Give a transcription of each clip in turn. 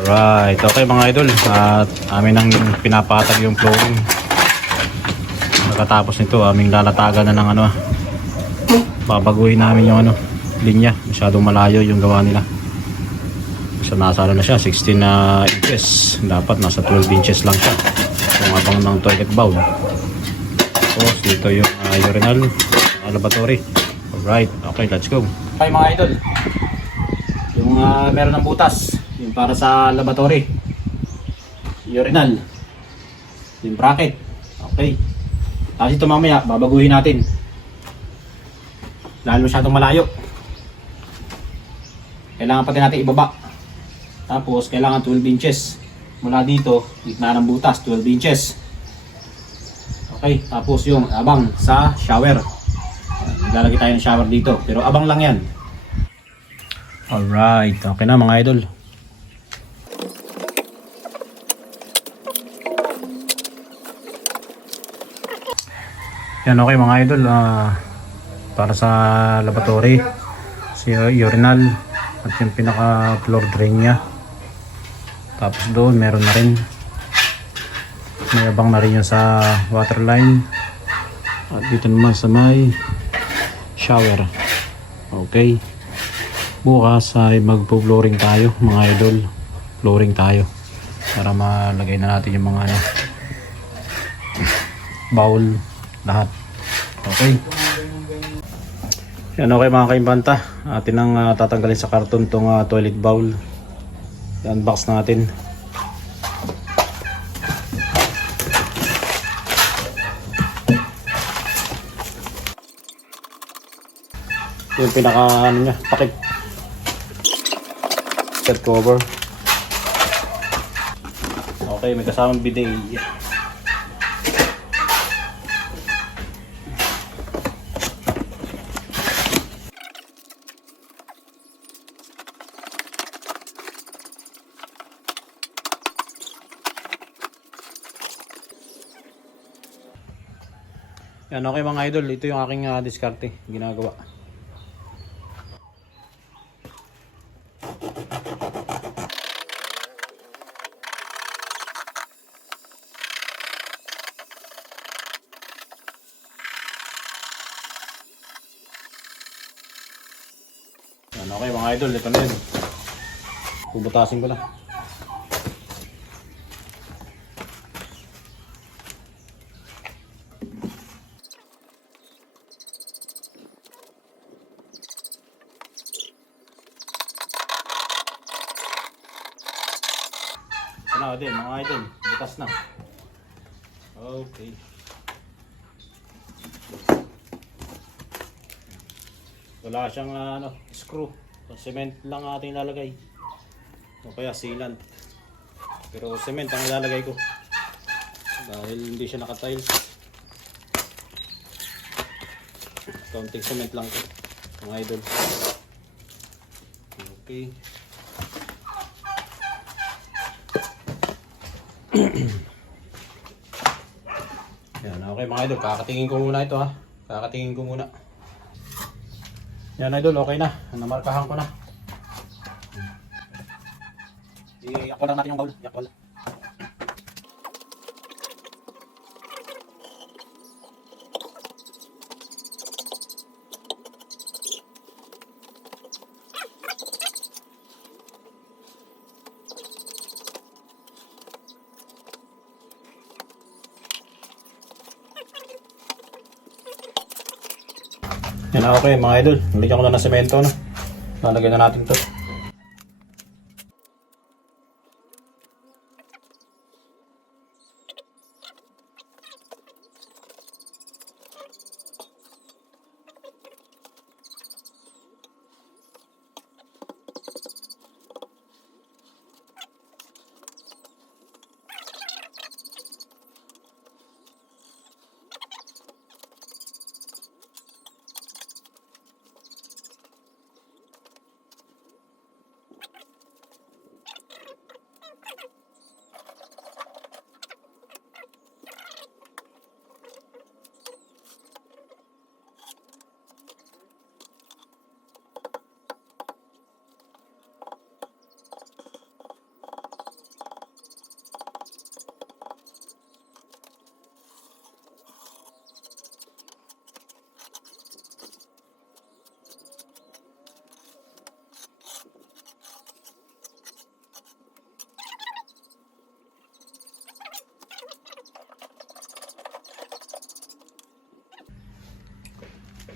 Alright, okay mga idol, at amin ang pinapatag yung flooring. Pagkatapos nito, aming lalatagan na ng babaguhin namin yung linya. Masyadong malayo yung gawa nila. So nasa na siya, 16 inches. Dapat nasa 12 inches lang siya. Yung abang ng toilet bowl. Tapos dito yung urinal, lavatory. Alright, okay, let's go. Okay mga idol, yung meron ng butas, yung para sa lavatory, urinal, yung bracket. Okay, tapos ito mamaya babaguhin natin dahil masyadong malayo. Kailangan pati natin ibaba. Tapos kailangan 12 inches mula dito, gitna ng butas, 12 inches. Okay, tapos yung abang sa shower, lalagay tayo ng shower dito, pero abang lang yan. Alright, okay na mga idol. Yan, okay mga idol, para sa lavatory, si urinal at yung pinaka floor drain nya. Tapos doon meron na rin, may abang na rin yung sa water line. At dito naman sa may shower. Okay, bukas ay magpo-flooring tayo mga idol. Flooring tayo para malagay na natin yung mga bowl lahat. Okay. Yan, okay mga kaimbanta, atin ang tatanggalin sa karton tong toilet bowl. I-unbox natin. Yung pinaka niya, pakit set cover. Okay, may kasamang bidet. Yan, okay mga idol, ito yung aking diskarte ginagawa. Yan, okay mga idol, ito na yun. Bubutasin ko na. Na din mga idol, butas na. Okay. Wala siyang screw. Cement lang ating lalagay. O kaya sealant. Pero cement ang ilalagay ko. Dahil hindi siya naka-tiles. Counting cement lang ito mga idol. Okay. Yan, okay mga idol, kakatingin ko muna ito ha. Kakatingin ko muna. Yan idol, okay na. Namarkahan ko na. I-yakwa lang natin yung bowl. Yakwa lang. Yan, okay mga idol, nalagyan ko na ng semento na. Lalagyan na natin to.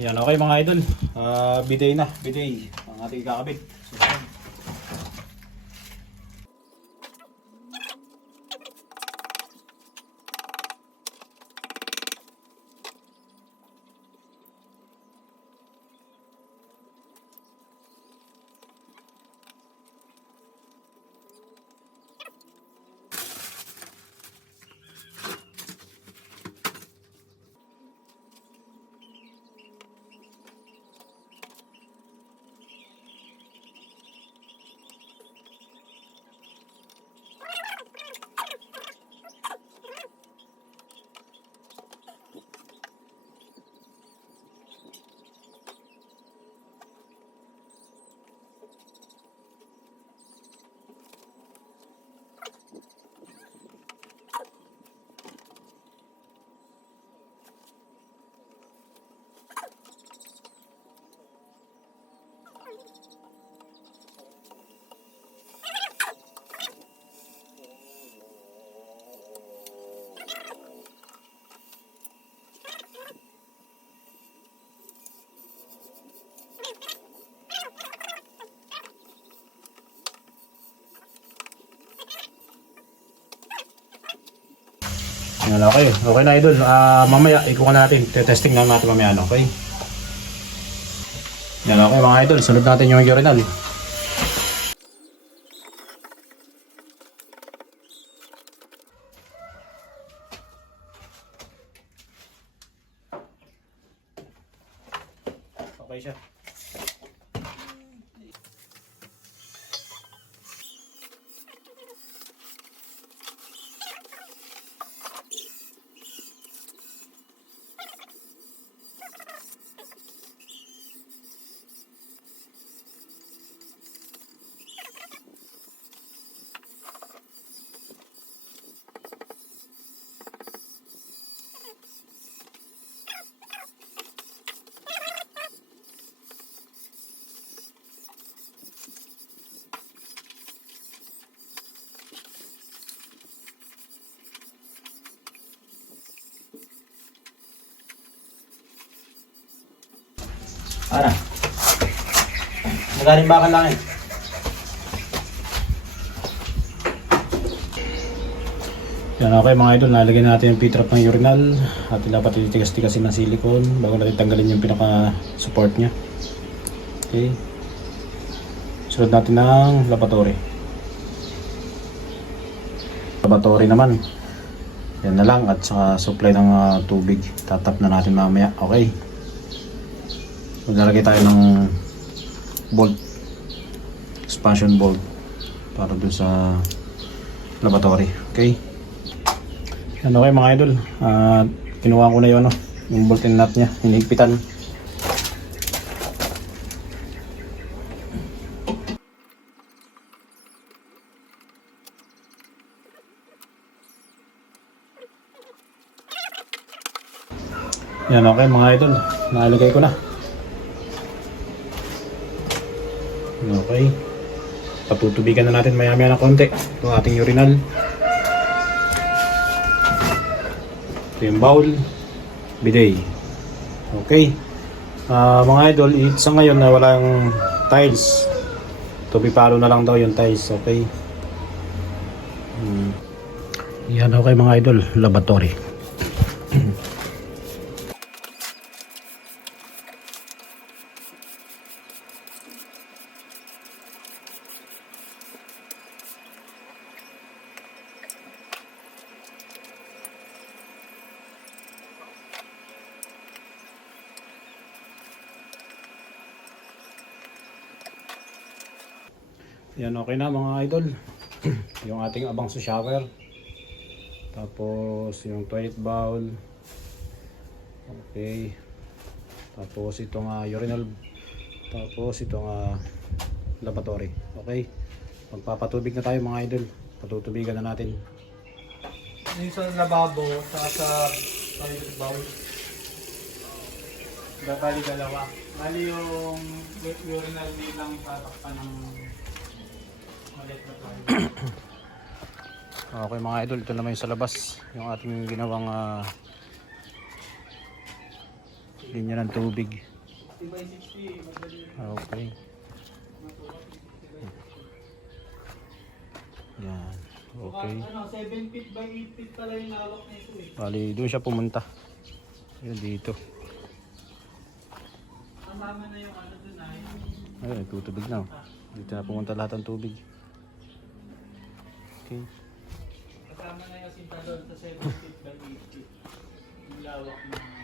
Yan, okay mga idol. Bidet na. Bidet. Ang ating kakabit. Yan, okay. Okay na idol. Mamaya ikuha natin. Testing na natin mamaya, okay? Yan, okay mga idol. Sunod natin yung urinal. Okay siya. Ano? Magaling bakal lang eh. Yan, okay mga idol, nalagyan natin yung P-trap ng urinal at dapat ititigas-tigasin ng silicone bago natin tanggalin yung pinaka-support nya. Okay. Sunod natin ng lavatory. Lavatory naman. Yan na lang at saka supply ng tubig. Tatap na natin mamaya. Okay. Maglalagay tayo ng bolt, expansion bolt para dun sa lavatory. Okay. Yan, okay mga idol. Kinuha ko na yun, yung bolt and nut nya, hinigpitan. Yan, okay mga idol, nalagay ko na. Okay. Patutubigan na natin maya-maya ng konti itong ating urinal. Ito yung bowl, bidet. Okay. Mga idol, sa ngayon na walang tiles. Tubipalo na lang daw yung tiles. Okay. Yan, okay mga idol, lavatory. Yan, okay na mga idol. Yung ating abang sa shower. Tapos yung toilet bowl. Okay. Tapos itong urinal. Tapos itong lavatory. Okay. Magpapatubig na tayo mga idol. Patutubigan na natin. Yung sa lababo, sa toilet bowl. Bali dalawa. Bali yung urinal nilang tatakpan ng maliit na toilet. Okay mga idol, ito naman yung sa labas. Yung ating ginawang linya ng tubig. 60 by 60, madali Okay. matulog. 60 by 60. Yan. Okay. Ano, 7 feet by 8 feet pala yung lawak nito eh. Bali, doon siya pumunta. Yun, dito. Kasama na yung ano dun ay. Ayun, tutubig na. Dito na pumunta lahat ng tubig. Okay. Kasama na yung asinta doon sa 7 feet by 8 feet. Yung lawak na